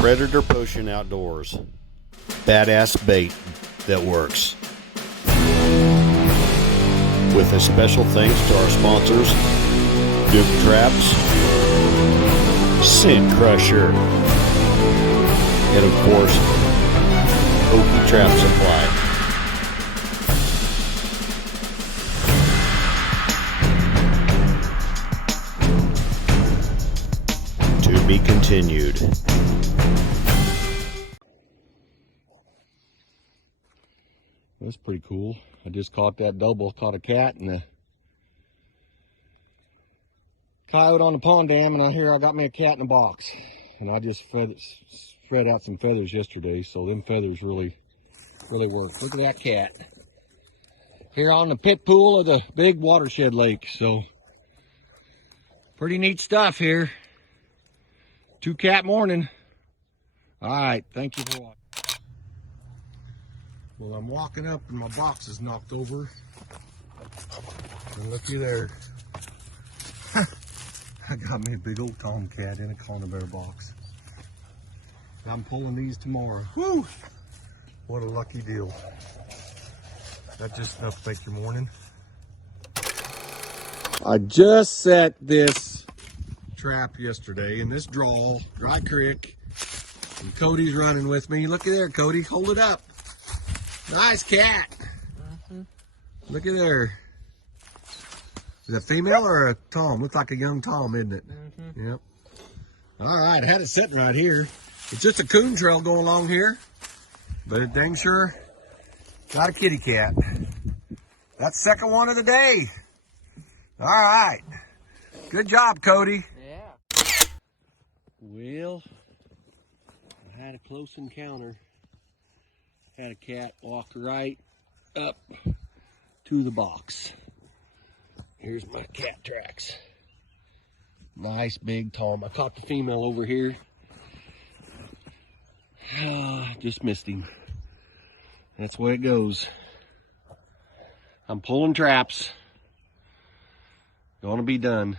Predator Potion Outdoors. Badass bait that works. With a special thanks to our sponsors, Duke Traps, Scent Crusher, and of course, Okie Trap Supply. To be continued. That's pretty cool. I just caught that double, caught a cat and a coyote on the pond dam, and I got me a cat in a box. And I just spread out some feathers yesterday, so them feathers really work. Look at that cat. Here on the pit pool of the big watershed lake, so pretty neat stuff here. 2-cat morning. All right, thank you for watching. Well, I'm walking up and my box is knocked over. And looky there. I got me a big old tomcat in a conibear box. I'm pulling these tomorrow. Woo! What a lucky deal. That just enough to make your morning. I just set this trap yesterday in this draw, Dry Creek. And Cody's running with me. Looky there, Cody. Hold it up. Nice cat. Look at there. Is it a female or a tom? Looks like a young tom, isn't it? Yep. All right, I had it sitting right here. It's just a coon trail going along here, but it dang sure got a kitty cat. That's the second one of the day. All right. Good job, Cody. Yeah. Well, I had a close encounter. Had a cat walk right up to the box. Here's my cat tracks. Nice big tom. I caught the female over here. Just missed him. That's the way it goes. I'm pulling traps. Gonna be done.